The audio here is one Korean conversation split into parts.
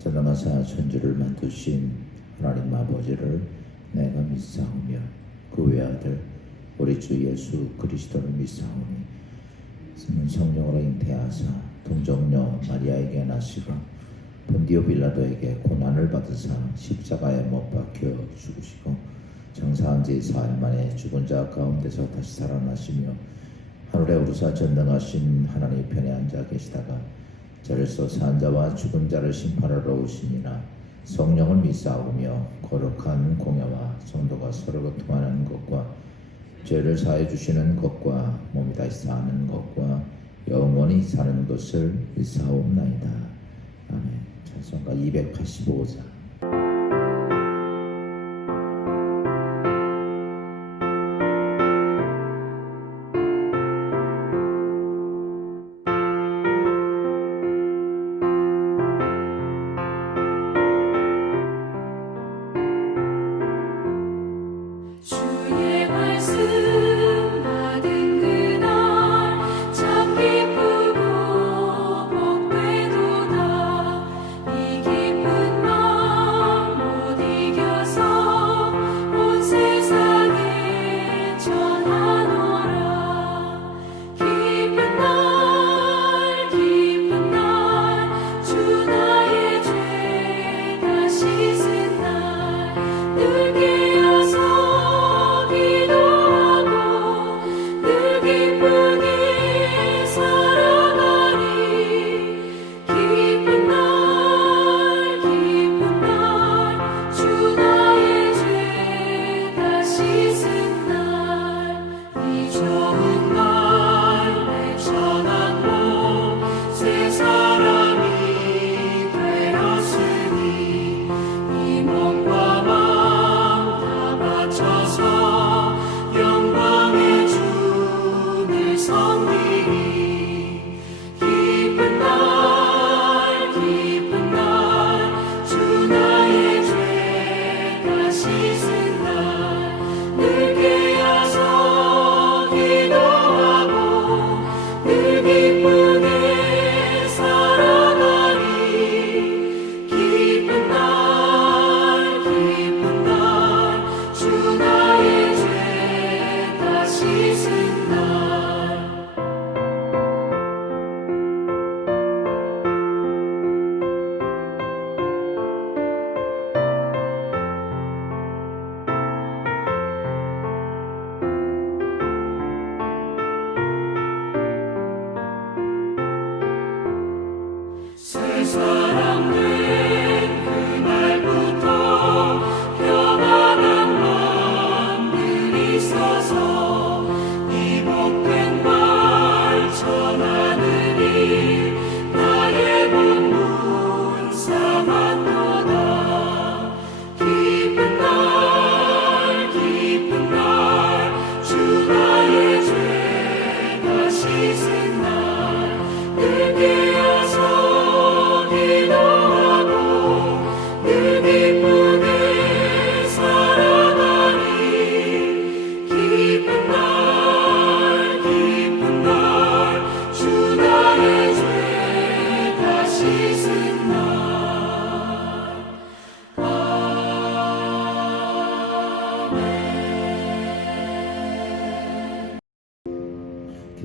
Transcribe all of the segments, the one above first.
전능하사 천지를 만드신 하나님 아버지를 내가 믿사오며 그 외아들 우리 주 예수 그리스도를 믿사오니 성령으로 잉태하사 동정녀 마리아에게 나시고 본디오 빌라도에게 고난을 받으사 십자가에 못 박혀 죽으시고 장사한 지 사흘 만에 죽은 자 가운데서 다시 살아나시며 하늘에 오르사 전능하신 하나님 편에 앉아 계시다가 저리서 산 자와 죽은 자를 심판하러 오시니라. 성령을 믿사오며 거룩한 공예와 성도가 서로 교통하는 것과 죄를 사해 주시는 것과 몸이 다시 사는 것과 영원히 사는 것을 믿사옵나이다. 아멘. 찬송가 285장.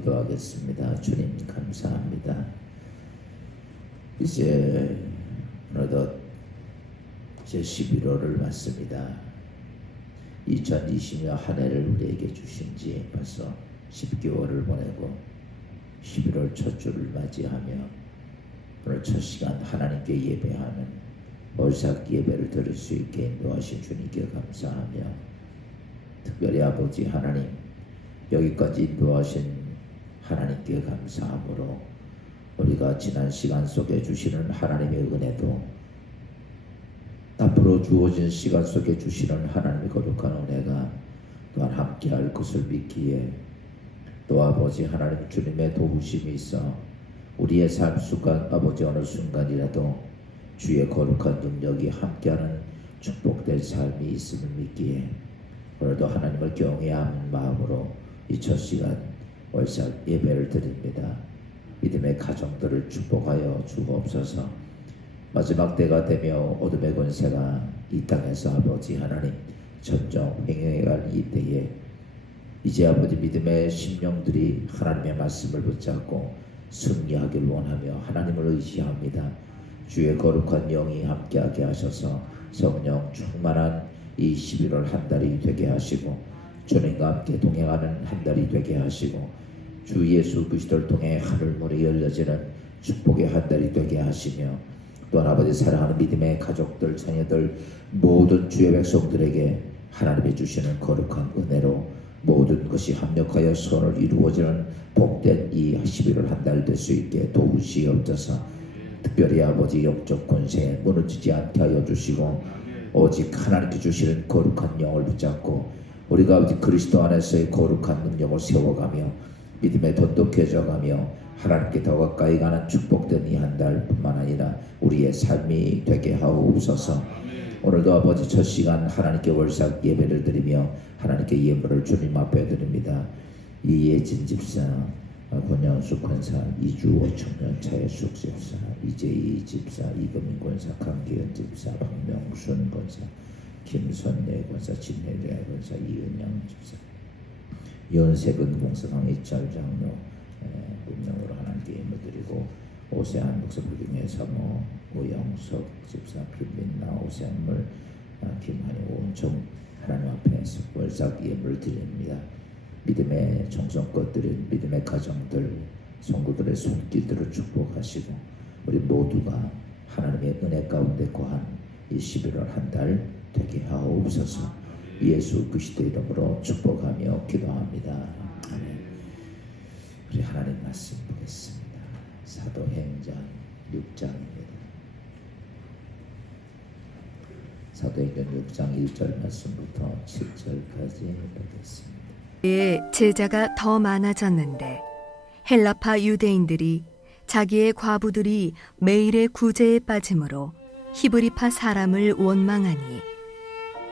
기도하겠습니다. 주님 감사합니다. 이제 어느덧 제 11월을 맞습니다. 2020년 한 해를 우리에게 주신 지 벌써 10개월을 보내고 11월 첫 주를 맞이하며 오늘 첫 시간 하나님께 예배하는 월삭 예배를 드릴 수 있게 인도하신 주님께 감사하며 특별히 아버지 하나님 여기까지 인도하신 하나님께 감사함으로 우리가 지난 시간 속에 주시는 하나님의 은혜도 앞으로 주어진 시간 속에 주시는 하나님의 거룩한 은혜가 또한 함께할 것을 믿기에 또 아버지 하나님 주님의 도우심이 있어 우리의 삶 순간 아버지 어느 순간이라도 주의 거룩한 능력이 함께하는 축복될 삶이 있음을 믿기에 오늘도 하나님을 경외하는 마음으로 이 첫 시간 월삭 예배를 드립니다. 믿음의 가정들을 축복하여 주옵소서. 마지막 때가 되며 어둠의 권세가 이 땅에서 아버지 하나님 점점 횡행해가는 이 때에 이제 아버지 믿음의 심령들이 하나님의 말씀을 붙잡고 승리하길 원하며 하나님을 의지합니다. 주의 거룩한 영이 함께하게 하셔서 성령 충만한 이 11월 한 달이 되게 하시고 주님과 함께 동행하는 한 달이 되게 하시고 주 예수 그리스도를 통해 하늘문이 열려지는 축복의 한 달이 되게 하시며 또한 아버지 사랑하는 믿음의 가족들 자녀들 모든 주의 백성들에게 하나님이 주시는 거룩한 은혜로 모든 것이 합력하여 선을 이루어지는 복된 이 11월 한 달 될 수 있게 도우시옵소서. 특별히 아버지 영적 권세에 무너지지 않게 하여 주시고 오직 하나님께 주시는 거룩한 영을 붙잡고 우리가 아버지 그리스도 안에서의 거룩한 능력을 세워가며 믿음에 돈독해져가며 하나님께 더 가까이 가는 축복된 이 한 달뿐만 아니라 우리의 삶이 되게 하옵소서. 오늘도 아버지 첫 시간 하나님께 월삭 예배를 드리며 하나님께 예물을 주님 앞에 드립니다. 이예진 집사, 권영수 권사, 이주호 청년차의 숙집사, 이재희 집사, 이금민 권사, 강기현 집사, 박명순 권사, 김선래 권사, 진혜래 권사, 이은영 집사, 연세근 공사, 강희철 장로 분명으로 하나님께 예물 드리고 오세한 목사부김의 사모, 오영석 집사, 김민나, 오세한물, 김한희, 오은총 하나님 앞에 월삭 예물을 드립니다. 믿음의 정성껏들인 믿음의 가정들, 성도들의 손길들을 축복하시고 우리 모두가 하나님의 은혜 가운데 거한 이 11월 한 달 되게 하옵소서. 예수 그리스도 이름으로 축복하며 기도합니다. 아멘. 우리 하나님 말씀 보겠습니다. 사도행전 6장입니다. 사도행전 6장 1절 말씀부터 7절까지 보겠습니다. 제자가 더 많아졌는데 헬라파 유대인들이 자기의 과부들이 매일의 구제에 빠짐으로 히브리파 사람을 원망하니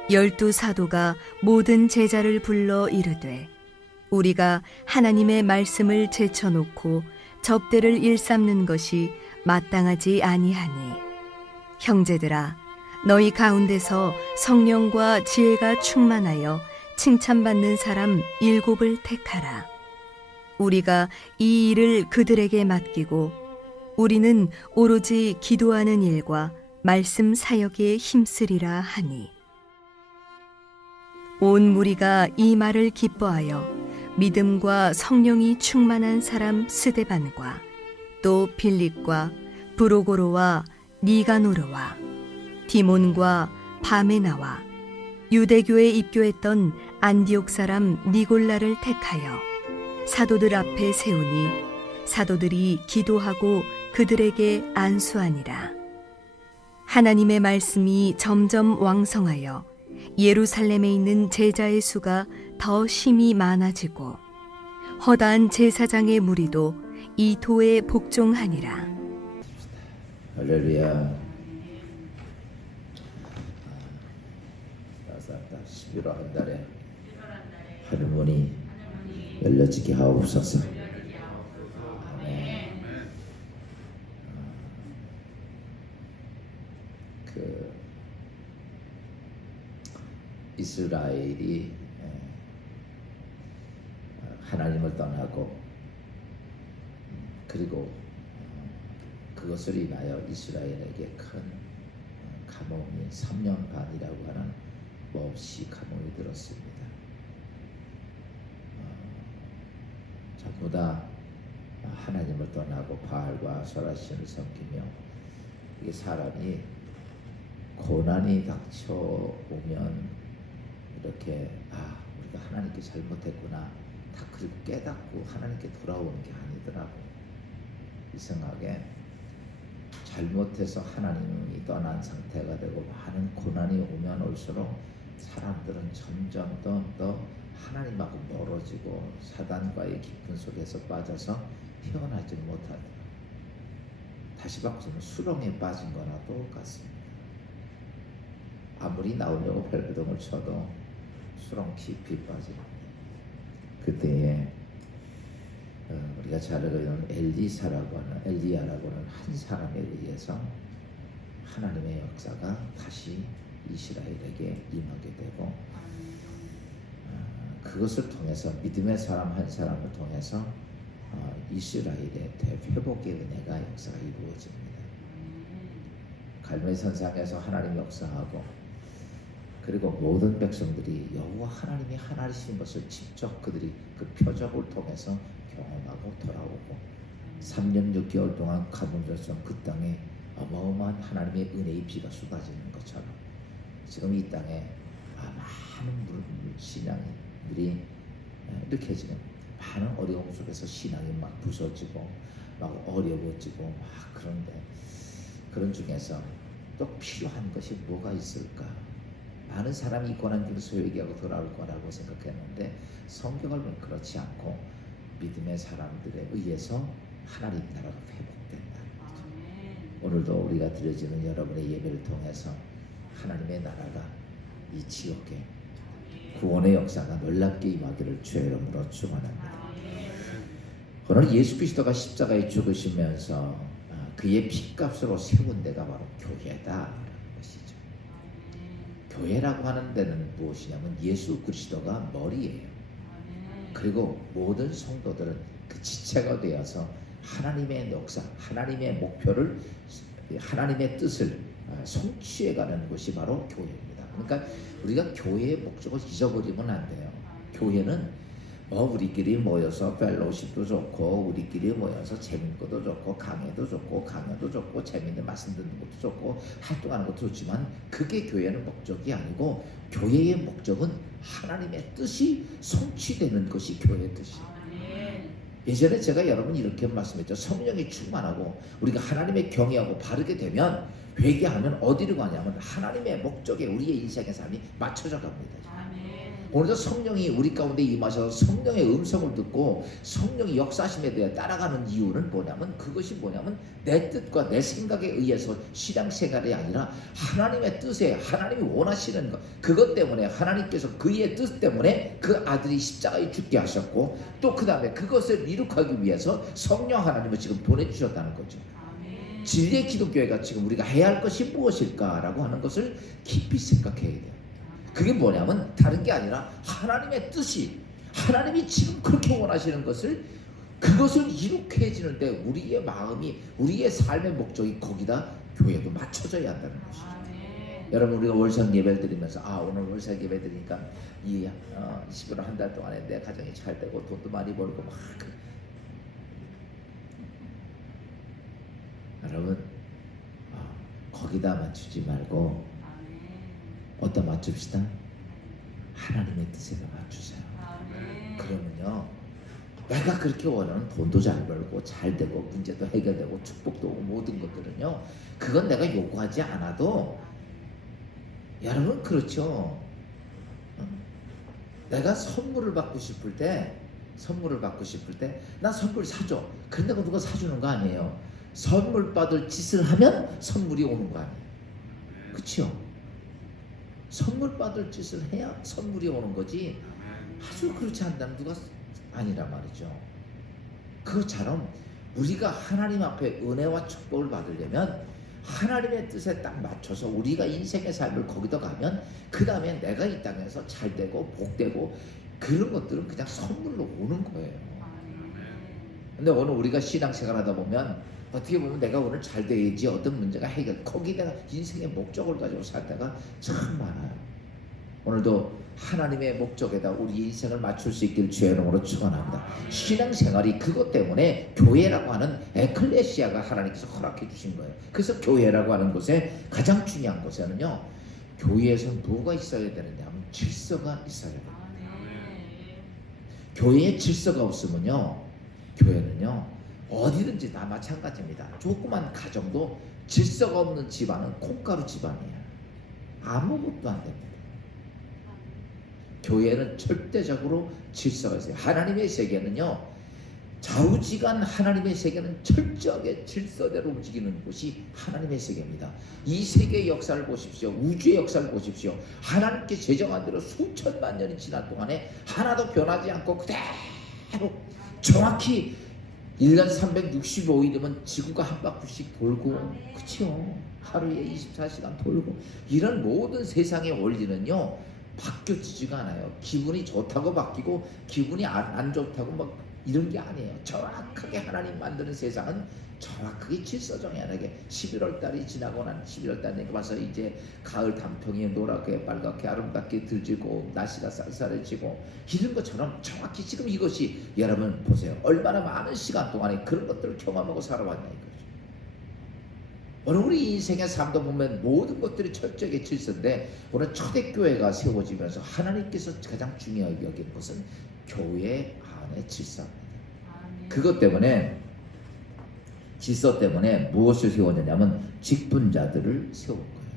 12 사도가 모든 제자를 불러 이르되 우리가 하나님의 말씀을 제쳐놓고 접대를 일삼는 것이 마땅하지 아니하니 형제들아 너희 가운데서 성령과 지혜가 충만하여 칭찬받는 사람 7을 택하라. 우리가 이 일을 그들에게 맡기고 우리는 오로지 기도하는 일과 말씀 사역에 힘쓰리라 하니 온 무리가 이 말을 기뻐하여 믿음과 성령이 충만한 사람 스데반과 또 빌립과 브로고로와 니가노르와 디몬과 바메나와 유대교에 입교했던 안디옥 사람 니골라를 택하여 사도들 앞에 세우니 사도들이 기도하고 그들에게 안수하니라. 하나님의 말씀이 점점 왕성하여 예루살렘에 있는 제자의 수가 더 심히 많아지고 허다한 제사장의 무리도 이 도에 복종하니라. 할렐루야. 11월 한 달에 하늘문이 열려지게 하옵소서. 아멘. 이스라엘이 하나님을 떠나고 그리고 그것을 인하여 이스라엘에게 큰 감옥이 3년 반이라고 하는 몹시 감옥이 들었습니다. 전부 다 하나님을 떠나고 바알과 소라신을 섬기며 이게 사람이 고난이 닥쳐오면 이렇게 우리가 하나님께 잘못했구나 다 그리고 깨닫고 하나님께 돌아오는 게 아니더라고. 이 생각에 잘못해서 하나님이 떠난 상태가 되고 많은 고난이 오면 올수록 사람들은 점점 더 하나님하고 멀어지고 사단과의 깊은 속에서 빠져서 헤어나지 못하더라. 다시 바꾸면 수렁에 빠진 거나 똑같습니다. 아무리 나오려고 발버둥을 쳐도 수렁 깊이 빠집니다. 그때에 우리가 잘 알고 있는 엘리야라고 하는 한 사람에 의해서 하나님의 역사가 다시 이스라엘에게 임하게 되고 그것을 통해서 믿음의 사람 한 사람을 통해서 이스라엘의 대회복의 은혜가 역사가 이루어집니다. 갈멜산상에서 하나님 역사하고 그리고 모든 백성들이 여호와 하나님이 하나이신 것을 직접 그들이 그 표적을 통해서 경험하고 돌아오고 3년 6개월 동안 가문절성 그 땅에 어마어마한 하나님의 은혜의 비가 쏟아지는 것처럼 지금 이 땅에 많은 신앙들이 이렇게 지금 많은 어려움 속에서 신앙이 막 부서지고 막 어려워지고 막 그런데 그런 중에서 또 필요한 것이 뭐가 있을까? 많은 사람이 이 고난중에서 회개하고 돌아올 거라고 생각했는데 성경을 보면 그렇지 않고 믿음의 사람들에 의해서 하나님 나라가 회복된다는 거죠. 오늘도 우리가 드려지는 여러분의 예배를 통해서 하나님의 나라가 이 지역에 구원의 역사가 놀랍게 임하기를 주의 이름으로 축원합니다. 오늘 예수 그리스도가 십자가에 죽으시면서 그의 피값으로 세운 데가 바로 교회다라는 것이죠. 교회라고 하는 데는 무엇이냐면 예수 그리스도가 머리예요. 그리고 모든 성도들은 그 지체가 되어서 하나님의 역사, 하나님의 목표를, 하나님의 뜻을 성취해가는 것이 바로 교회입니다. 그러니까 우리가 교회의 목적을 잊어버리면 안 돼요. 교회는 우리끼리 모여서 펠로우십도 좋고 우리끼리 모여서 재밌는 것도 좋고 강의도 좋고 강연도 좋고 재밌는 말씀 듣는 것도 좋고 활동하는 것도 좋지만 그게 교회는 목적이 아니고 교회의 목적은 하나님의 뜻이 성취되는 것이 교회의 뜻이에요. 예전에 제가 여러분 이렇게 말씀했죠. 성령이 충만하고 우리가 하나님의 경외하고 바르게 되면 회개하면 어디로 가냐면 하나님의 목적에 우리의 인생의 삶이 맞춰져 갑니다. 오늘도 성령이 우리 가운데 임하셔서 성령의 음성을 듣고 성령이 역사심에 대해 따라가는 이유는 뭐냐면 그것이 뭐냐면 내 뜻과 내 생각에 의해서 신앙생활이 아니라 하나님의 뜻에 하나님이 원하시는 것 그것 때문에 하나님께서 그의 뜻 때문에 그 아들이 십자가에 죽게 하셨고 또 그 다음에 그것을 이룩하기 위해서 성령 하나님을 지금 보내주셨다는 거죠. 진리의 기독교회가 지금 우리가 해야 할 것이 무엇일까라고 하는 것을 깊이 생각해야 돼요. 그게 뭐냐면 다른 게 아니라 하나님의 뜻이 하나님이 지금 그렇게 원하시는 것을 그것을 이룩해지는데 우리의 마음이 우리의 삶의 목적이 거기다 교회도 맞춰져야 한다는 것이죠. 여러분 우리가 월상 예배를 드리면서 오늘 월상 예배 드리니까 이 11월 한 달 동안에 내 가정이 잘 되고 돈도 많이 벌고 막 여러분 거기다 맞추지 말고 어디다 맞춥시다. 하나님의 뜻에 맞추세요. 그러면요 내가 그렇게 원하는 돈도 잘 벌고 잘 되고 문제도 해결되고 축복도 오고 모든 것들은요 그건 내가 요구하지 않아도 여러분 그렇죠. 내가 선물을 받고 싶을 때 나 선물 사줘. 근데 누가 사주는 거 아니에요. 선물 받을 짓을 하면 선물이 오는 거 아니에요. 그렇죠? 선물 받을 짓을 해야 선물이 오는 거지 아주 그렇지 않다면 누가 아니란 말이죠. 그것처럼 우리가 하나님 앞에 은혜와 축복을 받으려면 하나님의 뜻에 딱 맞춰서 우리가 인생의 삶을 거기다 가면 그 다음에 내가 이 땅에서 잘되고 복되고 그런 것들은 그냥 선물로 오는 거예요. 근데 오늘 우리가 신앙생활 하다 보면 어떻게 보면 내가 오늘 잘 돼야지 어떤 문제가 해결 거기다가 인생의 목적을 가지고 살 때가 참 많아요. 오늘도 하나님의 목적에다 우리 인생을 맞출 수 있기를 주의 이름으로 축원합니다. 신앙생활이 그것 때문에 교회라고 하는 에클레시아가 하나님께서 허락해 주신 거예요. 그래서 교회라고 하는 곳에 가장 중요한 것에는요 교회에서는 뭐가 있어야 되느냐 하면 질서가 있어야 돼요. 교회에 질서가 없으면요 교회는요 어디든지 다 마찬가지입니다. 조그만 가정도 질서가 없는 집안은 콩가루 집안이에요. 아무것도 안 됩니다. 교회는 절대적으로 질서가 있어요. 하나님의 세계는요 좌우지간 하나님의 세계는 철저하게 질서대로 움직이는 곳이 하나님의 세계입니다. 이 세계의 역사를 보십시오. 우주의 역사를 보십시오. 하나님께 제정한 대로 수천만 년이 지난 동안에 하나도 변하지 않고 그대로 정확히 1년 365일이면 지구가 한 바퀴씩 돌고, 그쵸? 하루에 24시간 돌고, 이런 모든 세상의 원리는요 바뀌어지지가 않아요. 기분이 좋다고 바뀌고 기분이 안 좋다고 막 이런 게 아니에요. 정확하게 하나님 만드는 세상은 정확하게 질서정연하게 11월 달이 지나고 난 11월 달에 와서 이제 가을 단풍이 노랗게 빨갛게 아름답게 들지고 날씨가 쌀쌀해지고 이런 것처럼 정확히 지금 이것이, 여러분 보세요. 얼마나 많은 시간 동안에 그런 것들을 경험하고 살아왔냐 이거죠. 오늘 우리 인생의 삶도 보면 모든 것들이 철저하게 질서인데, 오늘 초대교회가 세워지면서 하나님께서 가장 중요하게 여기는 것은 교회 안의 질서입니다. 그것 때문에, 질서 때문에 무엇을 세웠느냐면 직분자들을 세운 거예요.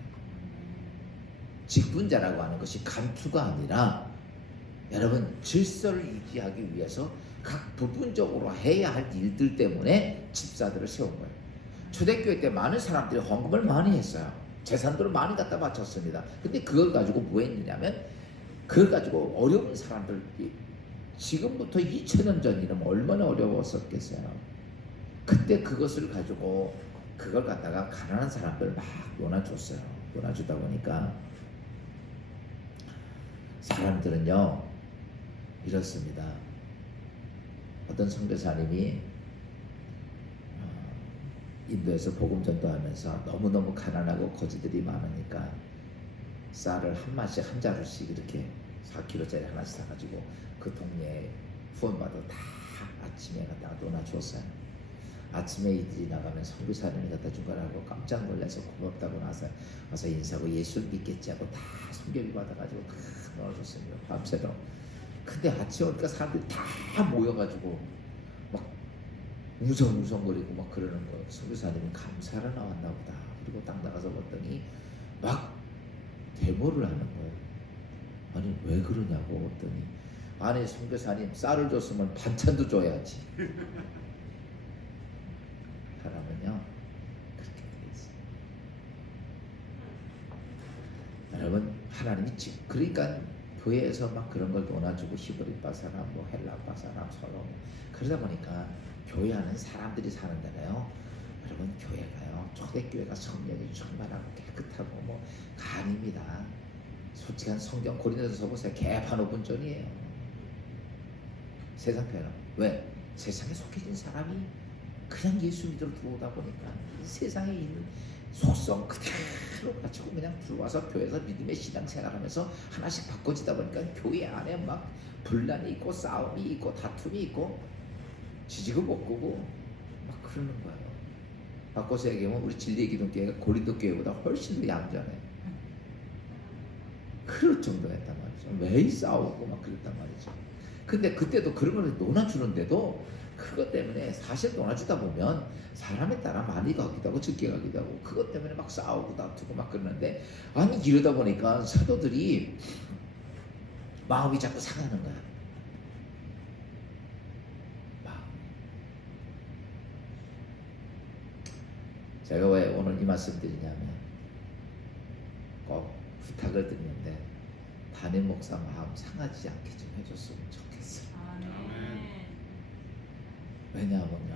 직분자라고 하는 것이 간투가 아니라, 여러분 질서를 유지하기 위해서 각 부분적으로 해야 할 일들 때문에 집사들을 세운 거예요. 초대교회 때 많은 사람들이 헌금을 많이 했어요. 재산들을 많이 갖다 바쳤습니다. 근데 그걸 가지고 뭐 했느냐면, 그걸 가지고 어려운 사람들, 지금부터 2000년 전이면 얼마나 어려웠었겠어요. 그때 그것을 가지고 그걸 갖다가 가난한 사람들 막 나눠줬어요. 나눠주다 보니까 사람들은요 이렇습니다. 어떤 선교사님이 인도에서 복음 전도하면서 너무너무 가난하고 거지들이 많으니까 쌀을 한 마씩 한 자루씩 이렇게 4kg짜리 하나씩 사가지고 그 동네에 후원받아 다 아침에 갖다가 나눠줬어요. 아침에 이들이 나가면 선교사님이 갖다 준 거라고 깜짝 놀라서 고맙다고 와서 인사하고 예수를 믿겠지 하고 다 선교비 받아가지고 다 넣어줬습니다. 밤새도록. 근데 아침에 오니까 사람들이 다 모여가지고 막 웅성웅성거리고 막 그러는 거예요. 선교사님이 감사하러 나왔나 보다. 그리고 딱 나가서 봤더니 막 데모를 하는 거예요. 아니 왜 그러냐고 했더니, 아니 선교사님 쌀을 줬으면 반찬도 줘야지. 사람은요 그렇게 되어 있어요. 여러분 하나님이 그러니까 교회에서 막 그런 걸 논아주고 히브리파 사람, 뭐 헬라파 사람 서로 그러다 보니까 교회 안에 사람들이 사는 데가요, 여러분 교회가요 초대교회가 성령이 충만하고 깨끗하고 뭐 간입니다. 솔직한 성경 고린도서 보세요. 개판 5분전이에요. 세상 편은 왜? 세상에 속해진 사람이 그냥 예수 믿으러 들어오다 보니까 세상에 있는 속성 그대로 가지고 그냥 들어와서 교회에서 믿음의 신앙생활하면서 하나씩 바꿔지다 보니까 교회 안에 막 분란이 있고 싸움이 있고 다툼이 있고 지지고 볶고 막 그러는 거예요. 바꿔서 얘기하면 우리 진리의 기독교회가 고린도 교회보다 훨씬 더 얌전해. 그럴 정도였단 말이죠. 매일 싸우고 막 그랬단 말이죠. 근데 그때도 그런 걸 논아주는데도 그것 때문에 사실 논아주다 보면 사람에 따라 많이 가기도 하고 적게 가기도 하고 그것 때문에 막 싸우고 다투고 막 그러는데, 아니 이러다 보니까 사도들이 마음이 자꾸 상하는 거야. 마음. 제가 왜 오늘 이 말씀 드리냐면 꼭 부탁을 드리는데 담임 목사 마음 상하지 않게 좀 해줬으면 좋겠어요. 왜냐하면요,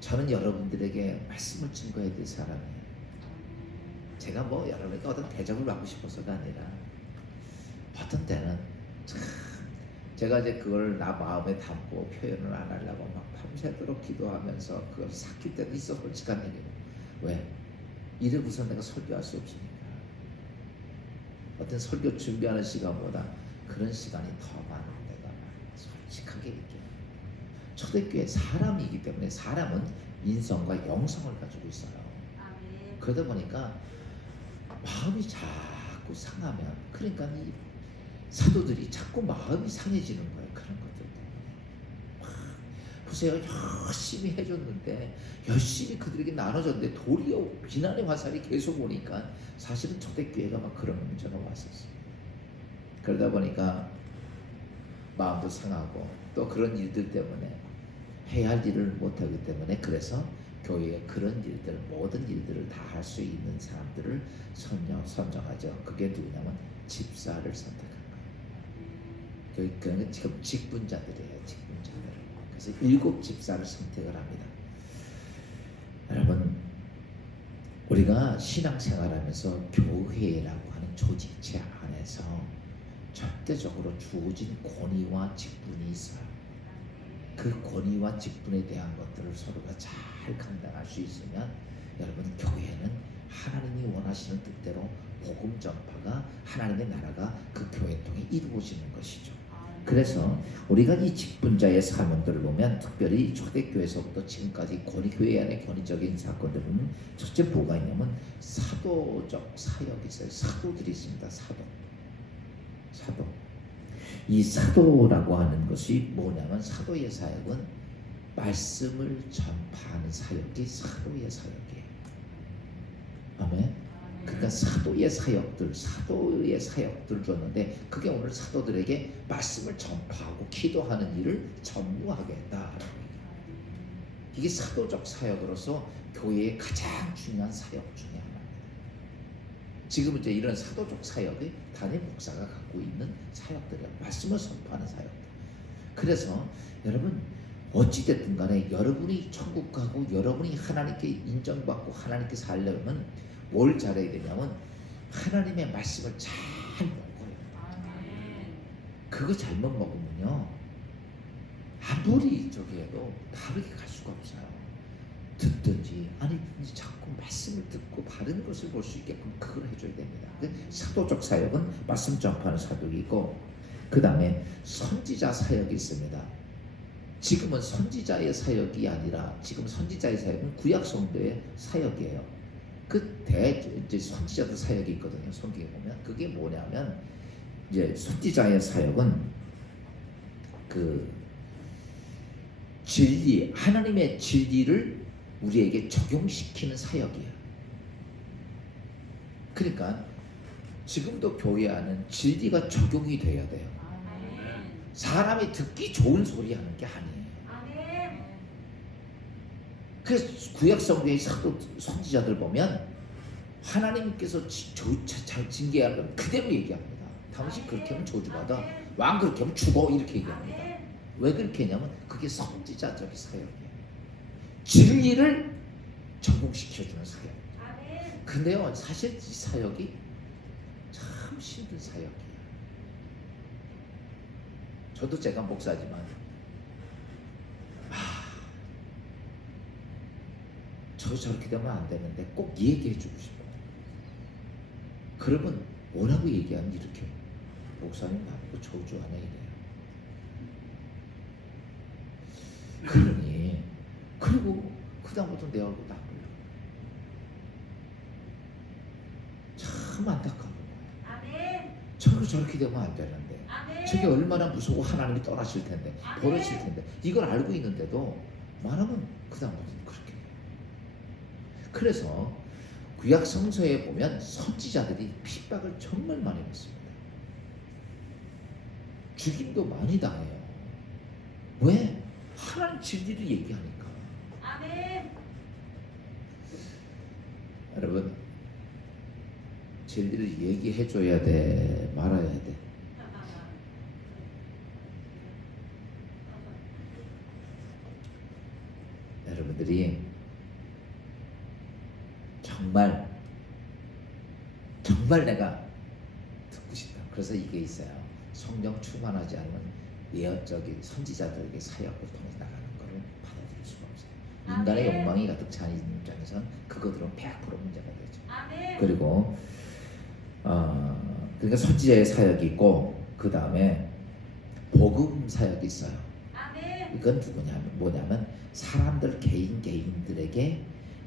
저는 여러분들에게 말씀을 증거해야 될 사람이에요. 제가 뭐 여러분에게 어떤 대접을 받고 싶어서가 아니라, 어떤 때는 참 제가 이제 그걸 나 마음에 담고 표현을 안 하려고 막 밤새도록 기도하면서 그걸 삭힐 때도 있어. 솔직한 얘기로. 왜? 이래고서 내가 설교할 수 없으니까. 어떤 설교 준비하는 시간보다 그런 시간이 더 많은 데가 솔직하게 얘기해요. 초대교회 사람이기 때문에 사람은 인성과 영성을 가지고 있어요. 그러다 보니까 마음이 자꾸 상하면, 그러니까 이 사도들이 자꾸 마음이 상해지는 거예요. 그런 것들 때문에. 보세요. 열심히 해줬는데, 열심히 그들에게 나눠줬는데 도리어 비난의 화살이 계속 오니까 사실은 초대교회가 막 그런 문제가 왔었어요. 그러다 보니까 마음도 상하고 또 그런 일들 때문에 해야 할 일을 못하기 때문에, 그래서 교회에 그런 일들, 모든 일들을 다 할 수 있는 사람들을 선정하죠. 그게 누구냐면 집사를 선택한 거예요. 그러니까 지금 직분자들이에요. 직분자들. 그래서 7 집사를 선택을 합니다. 여러분, 우리가 신앙생활하면서 교회라고 하는 조직체 안에서 절대적으로 주어진 권위와 직분이 있어요. 그 권위와 직분에 대한 것들을 서로가 잘 감당할 수 있으면 여러분, 교회는 하나님이 원하시는 뜻대로 복음 전파가, 하나님의 나라가 그 교회 통해 이루어지는 것이죠. 그래서 우리가 이 직분자의 사명들을 보면, 특별히 초대교회에서부터 지금까지 교회 안에 권위적인 사건들을 보면, 첫째 뭐가 있냐면 사도적 사역이 있어요. 사도들이 있습니다. 사도. 이 사도라고 하는 것이 뭐냐면, 사도의 사역은 말씀을 전파하는 사역이 사도의 사역이에요. 아멘. 그러니까 사도의 사역들을 줬는데, 그게 오늘 사도들에게 말씀을 전파하고 기도하는 일을 전무하게 했다라고 얘기해요. 이게 사도적 사역으로서 교회의 가장 중요한 사역 중에 하나입니다. 지금 이제 이런 사도적 사역이 단임 목사가 갖고 있는 사역들이에요. 말씀을 선포하는 사역들. 그래서 여러분, 어찌됐든 간에 여러분이 천국 가고 여러분이 하나님께 인정받고 하나님께 살려면 뭘 잘해야 되냐면 하나님의 말씀을 잘 먹어요. 그거 잘못 먹으면요, 아무리 저기 해도 바르게 갈 수가 없어요. 듣든지 아니든지 자꾸 말씀을 듣고 바른 것을 볼 수 있게끔 그걸 해줘야 됩니다. 사도적 사역은 말씀 전파하는 사역이 있고, 그 다음에 선지자 사역이 있습니다. 지금은 선지자의 사역이 아니라, 지금 선지자의 사역은 구약 성도의 사역이에요. 이제 선지자들 사역이 있거든요. 성경에 보면 그게 뭐냐면, 이제 선지자의 사역은 그 진리, 하나님의 진리를 우리에게 적용시키는 사역이에요. 그러니까 지금도 교회 안은 진리가 적용이 돼야 돼요. 사람이 듣기 좋은 소리 하는 게 아니에요. 그래서 구약 성경의 사도 선지자들 보면 하나님께서 잘 징계하면 그대로 얘기합니다. 당신 그렇게 하면 저주받아, 왕 그렇게 하면 죽어, 이렇게 얘기합니다. 왜 그렇게 했냐면 그게 선지자적인 사역이에요. 진리를 적용시켜주는 사역. 근데요, 사실 이 사역이 참 힘든 사역이에요. 저도 제가 목사지만 저렇게 되면 안 되는데 꼭 얘기해주고 싶어요. 그러면 뭐라고 얘기하면 이렇게, 목사님 나보고 저주하네 이래요. 그러니, 그리고 그 다음부터 내 얼굴 나쁘려. 참 안타까운 거예요. 저렇게 되면 안 되는데, 저게 얼마나 무서워, 하나님이 떠나실 텐데, 버리실 텐데, 이걸 알고 있는데도 말하면 그 다음부터 그렇게 돼요. 그래서 구약 성서에 보면 선지자들이 핍박을 정말 많이 받습니다. 죽임도 많이 당해요. 왜? 하나님 진리를 얘기하니까. 여러분, 진리를 얘기해줘야 돼, 말아야 돼? 여러분들이 정말 내가 듣고 싶다. 그래서 이게 있어요. 성령 충만하지 않으면 예언적인 선지자들에게 사역을 통해 나가는 것을 받아들일 수가 없어요. 인간의 욕망이 가득 찬 입장에서는 그것들은 100% 문제가 되죠. 그리고 그러니까 선지자의 사역이 있고, 그 다음에 복음 사역이 있어요. 이건 뭐냐면 사람들 개인들에게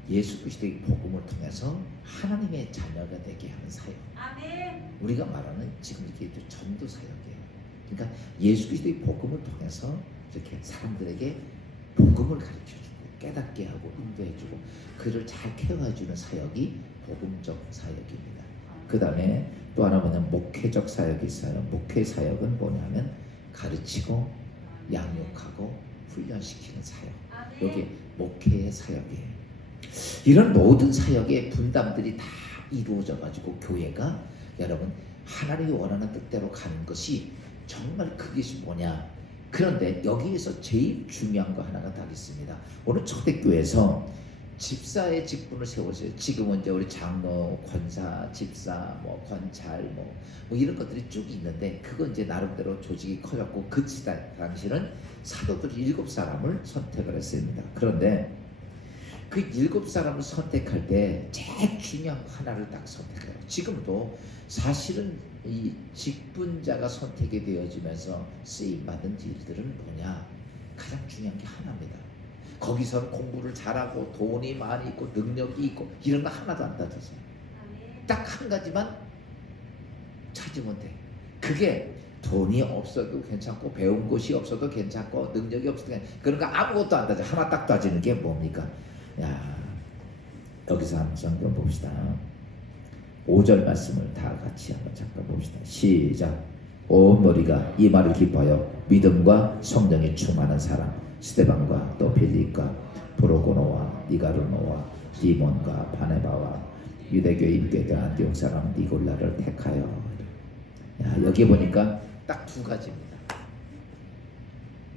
예수 그리스도의 복음을 통해서 하나님의 자녀가 되게 하는 사역. 우리가 말하는 지금 이게 전도 사역이에요. 그러니까 예수 그리스도의 복음을 통해서 이렇게 사람들에게 복음을 가르쳐주고 깨닫게 하고 인도해주고 그를 잘 케어해주는 사역이 복음적 사역입니다. 그 다음에 또 하나 뭐냐면 목회적 사역이 있어요. 목회 사역은 뭐냐면 가르치고 양육하고 훈련시키는 사역. 여기 목회의 사역이에요. 이런 모든 사역의 분담들이 다 이루어져 가지고 교회가, 여러분, 하나님이 원하는 뜻대로 가는 것이 정말 그것이 뭐냐, 그런데 여기에서 제일 중요한 거 하나가 딱 있습니다. 오늘 초대교회에서 집사의 직분을 세웠어요. 지금은 이제 우리 장로, 권사, 집사, 뭐 권찰, 뭐 이런 것들이 쭉 있는데 그건 이제 나름대로 조직이 커졌고 그 당시는 사도들 7사람을 선택을 했습니다. 그런데 그 7사람을 선택할 때 제일 중요한 거 하나를 딱 선택해요. 지금도 사실은 이 직분자가 선택이 되어지면서 쓰임받은 일들은 뭐냐? 가장 중요한 게 하나입니다. 거기서는 공부를 잘하고 돈이 많이 있고 능력이 있고 이런 거 하나도 안 따져서 딱 한 가지만 찾으면 돼. 그게 돈이 없어도 괜찮고 배운 것이 없어도 괜찮고 능력이 없어도 괜찮고 그런 거 아무것도 안 따져. 하나 딱 따지는 게 뭡니까? 야, 여기서 한번 성경 봅시다. 5절 말씀을 다 같이 한번 잠깐 봅시다. 시작. 온 머리가 이 말을 기뻐하여 믿음과 성령이 충만한 사람 스데반과 또 빌립과 브로고노와 니가르노와 디몬과 바네바와 유대교에 입교했던 안디옥 사람 니골라를 택하여. 야, 여기 보니까 딱 두 가지입니다.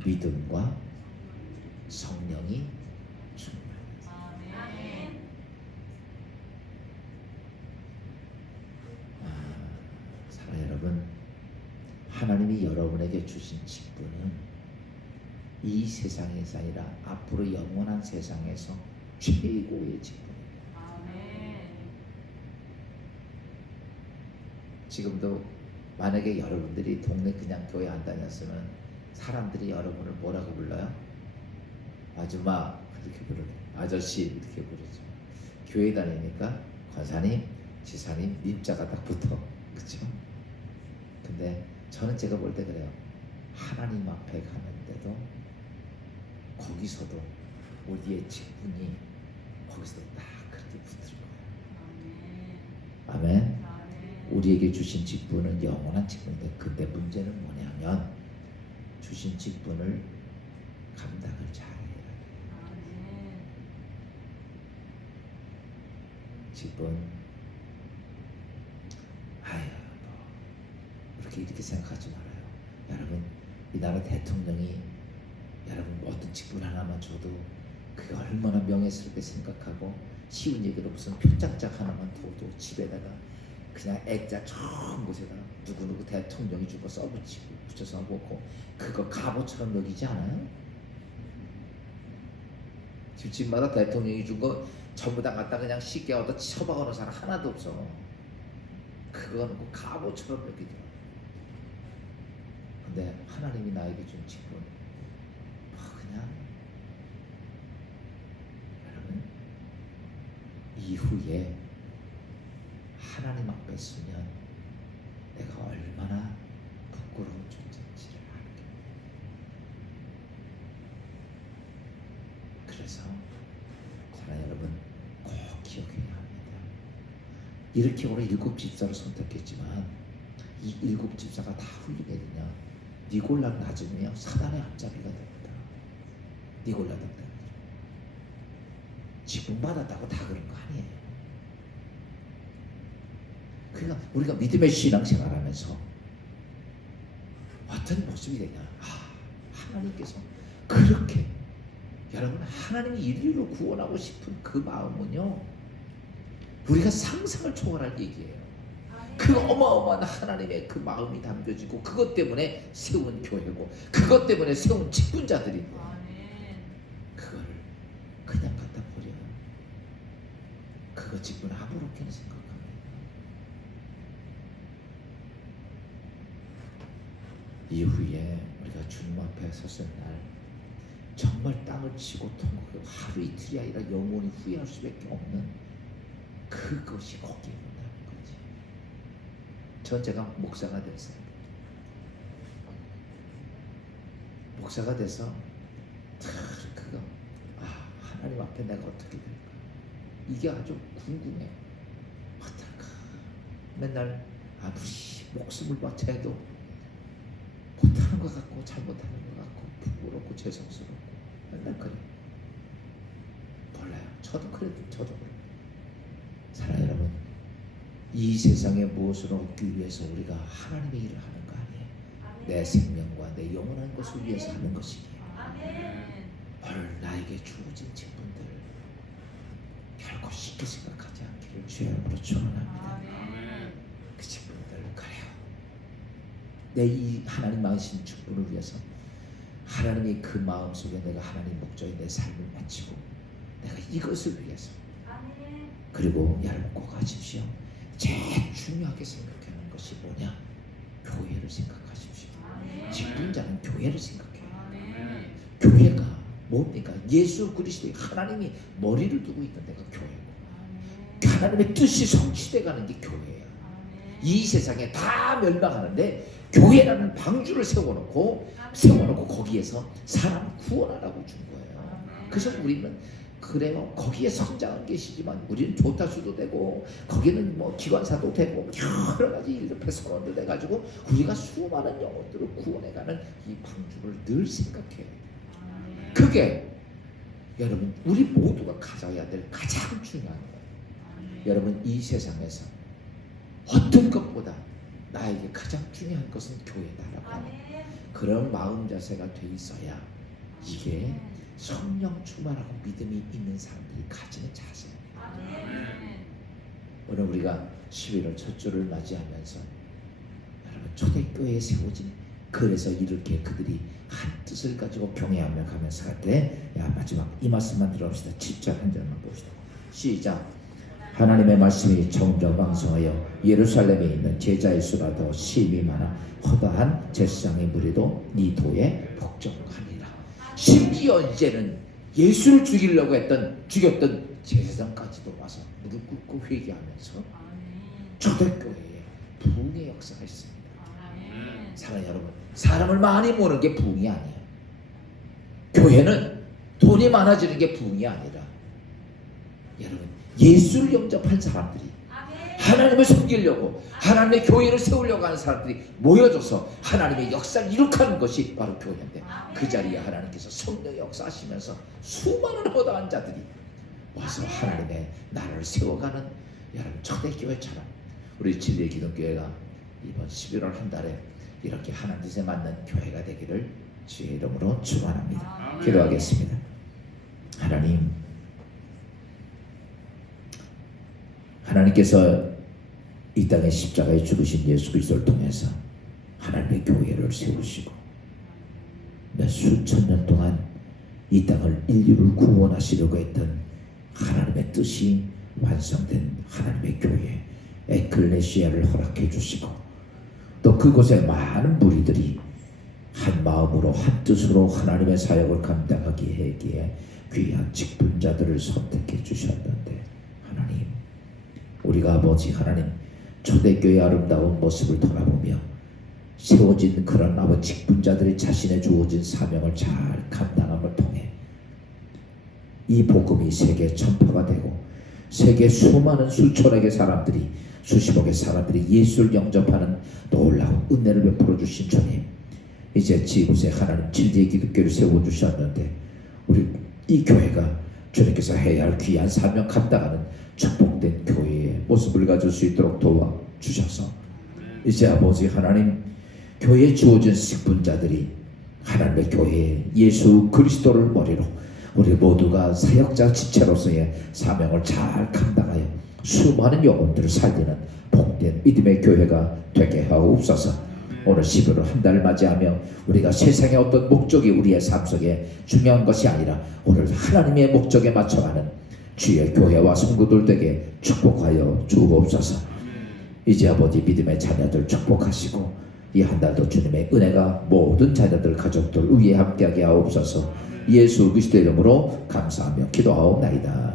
믿음과 성령이 여러분, 하나님이 여러분에게 주신 직분은 이 세상에서 아니라 앞으로 영원한 세상에서 최고의 직분입니다. 지금도 만약에 여러분들이 동네 그냥 교회 안 다녔으면 사람들이 여러분을 뭐라고 불러요? 아줌마 이렇게 부르고 아저씨 이렇게 부르죠. 교회 다니니까 권사님, 지사님, 님자가 딱 붙어. 그렇죠? 근데 저는 제가 볼 때 그래요. 하나님 앞에 가는데도 거기서도 우리의 직분이 거기서도 딱 그렇게 붙을 거예요. 아멘. 우리에게 주신 직분은 영원한 직분인데 근데 문제는 뭐냐면 주신 직분을 감당을 잘해야 돼요. 직분 이렇게 생각하지 말아요. 여러분, 이 나라 대통령이 여러분 어떤 직분 하나만 줘도 그게 얼마나 명예스럽게 생각하고 쉬운 얘기로 무슨 표장장 하나만 둬도 집에다가 그냥 액자 좋은 곳에다가 누구누구 대통령이 주고 써붙이고 붙여서 먹고 그거 갑오처럼 여기지 않아요? 집마다 대통령이 준 거 전부 다 갖다 그냥 쉽게 얻어 쳐박아놓은 사람 하나도 없어. 그거는 그 갑오처럼 여기더라고. 근데 하나님이 나에게 준 직분 그냥 여러분 이후에 하나님 앞에 서면 내가 얼마나 부끄러운 존재인지를 알게. 그래서 사랑하는 여러분 꼭 기억해야 합니다. 이렇게 오늘 7집사를 선택했지만 이 7집사가 다 훌륭해 되냐? 니골라를 낮으면 사단의 앞잡이가 됩니다. 니골라 때문에 직분 받았다고 다 그런 거 아니에요. 그러니까 우리가 믿음의 신앙생활하면서 어떤 모습이 되냐? 하나님께서 그렇게 여러분 하나님이 인류를 구원하고 싶은 그 마음은요 우리가 상상을 초월할 얘기예요. 그 어마어마한 하나님의 그 마음이 담겨지고 그것 때문에 세운 교회고 그것 때문에 세운 직분자들이고 그거를 그냥 갖다 버려요. 그거 직분 아무렇게나 생각합니다. 이후에 우리가 주님 앞에 섰을 날 정말 땅을 치고 통곡하고 하루 이틀이 아니라 영원히 후회할 수밖에 없는 그것이 거기에 있다는 거지. 전 제가 목사가 됐어요. 목사가 돼서 그거 하나님 앞에 내가 어떻게 될까 이게 아주 궁금해. 어떨까. 맨날 아무리 목숨을 바쳐 해도 못하는 것 같고 잘못하는 것 같고 부끄럽고 죄송스럽고 맨날 그래. 몰라요. 저도 그래도 저도 그래. 사랑하는 여러분, 이 세상에 무엇을 얻기 위해서 우리가 하나님의 일을 하는 거 아니에요. 내 생명과 내 영원한 것을 위해서 하는 것이기에 오늘 나에게 주어진 직분들 결코 쉽게 생각하지 않기를 주의 이름으로 축원합니다. 그 직분들을 그래요. 내 이 하나님 마으신 직분을 위해서 하나님이 그 마음속에 내가 하나님 목적에 내 삶을 바치고 내가 이것을 위해서 그리고 여러분 꼭 아십시오. 제일 중요하게 생각하는 것이 뭐냐? 교회를 생각하십시오. 직분자는 교회를 생각해요. 교회가 뭡니까? 예수 그리스도의 하나님이 머리를 두고 있는 데가 교회고 하나님의 뜻이 성취되어 가는 게 교회예요. 이 세상에 다 멸망하는데 교회라는 방주를 세워놓고 거기에서 사람 구원하라고 준 거예요. 그래서 우리는 그래요. 거기에 성장한 계시지만 우리는 조타수도 되고 거기는 뭐 기관사도 되고 여러 가지 일들 선언도 돼가지고 우리가 수많은 영혼들을 구원해가는 이 방주를 늘 생각해요. 그게 여러분 우리 모두가 가져야 될 가장 중요한 거예요. 여러분 이 세상에서 어떤 것보다 나에게 가장 중요한 것은 교회다라고 그런 마음 자세가 돼 있어야 이게 성령 충만하고 믿음이 있는 사람들이 가지는 자세입니다. 오늘 우리가 11월 첫 주를 맞이하면서 여러분 초대교회에 세워진 그래서 이렇게 그들이 한 뜻을 가지고 병행하며 가면서 갈 때 마지막 이 말씀만 들어봅시다. 7절 한 절만 봅시다. 시작. 하나님의 말씀이 점점 왕성하여 예루살렘에 있는 제자의 수가 더 심히 많아 허다한 제사장의 무리도 네 도에 복종하니라. 심지어 이제는 예수를 죽였던 제사장까지도 와서 무릎 꿇고 회개하면서 초대교회에 부흥의 역사가 있습니다. 사랑하는 여러분, 사람을 많이 모으는 게 부흥이 아니에요. 교회는 돈이 많아지는 게 부흥이 아니라 여러분 예수를 영접한 사람들이 하나님을 섬기려고 하나님의 교회를 세우려고 하는 사람들이 모여져서 하나님의 역사를 이룩하는 것이 바로 교회인데 그 자리에 하나님께서 성령의 역사하시면서 수많은 허다한 자들이 와서 하나님의 나라를 세워가는 여러분 초대교회처럼 우리 진리의 기독교회가 이번 11월 한 달에 이렇게 하나님 뜻에 맞는 교회가 되기를 주의 이름으로 축원합니다. 기도하겠습니다. 하나님께서 이 땅에 십자가에 죽으신 예수 그리스도를 통해서 하나님의 교회를 세우시고 몇 수천 년 동안 이 땅을 인류를 구원하시려고 했던 하나님의 뜻이 완성된 하나님의 교회 에클레시아를 허락해 주시고 또 그곳에 많은 무리들이 한 마음으로 한 뜻으로 하나님의 사역을 감당하기에 귀한 직분자들을 선택해 주셨는데 하나님 우리가 아버지 하나님 초대교회의 아름다운 모습을 돌아보며 세워진 그런 아버지 직분자들이 자신의 주어진 사명을 잘 감당함을 통해 이 복음이 세계 전파가 되고 세계 수많은 수천억의 사람들이 수십억의 사람들이 예수를 영접하는 놀라운 은혜를 베풀어 주신 주님 이제 지구에 하나님 진리의 기독교를 세워주셨는데 우리 이 교회가 주님께서 해야 할 귀한 사명 감당하는 축복된 교회의 모습을 가질 수 있도록 도와주셔서 이제 아버지 하나님 교회에 주어진 직분자들이 하나님의 교회에 예수 그리스도를 머리로 우리 모두가 사역자 지체로서의 사명을 잘 감당하여 수많은 영혼들을 살리는 복된 믿음의 교회가 되게 하옵소서. 오늘 11월 한 달을 맞이하며 우리가 세상의 어떤 목적이 우리의 삶 속에 중요한 것이 아니라 오늘 하나님의 목적에 맞춰가는 주의 교회와 성도들 되게 축복하여 주옵소서. 이제 아버지 믿음의 자녀들 축복하시고 이 한 달도 주님의 은혜가 모든 자녀들 가족들 위에 함께하게 하옵소서. 예수 그리스도의 이름으로 감사하며 기도하옵나이다.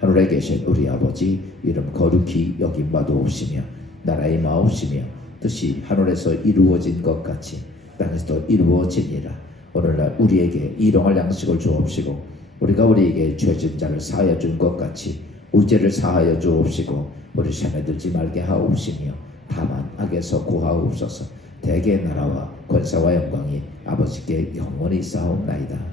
하늘에 계신 우리 아버지 이름 거룩히 여김 받으옵시며 나라의 마옵시며 뜻이 하늘에서 이루어진 것 같이 땅에서도 이루어지니라. 오늘날 우리에게 일용할 양식을 주옵시고 우리가 우리에게 죄진 자를 사하여 준 것 같이 우리 죄를 사하여 주옵시고 우리 시험에 들지 말게 하옵시며 다만 악에서 구하옵소서. 대개 나라와 권세와 영광이 아버지께 영원히 쌓옵나이다.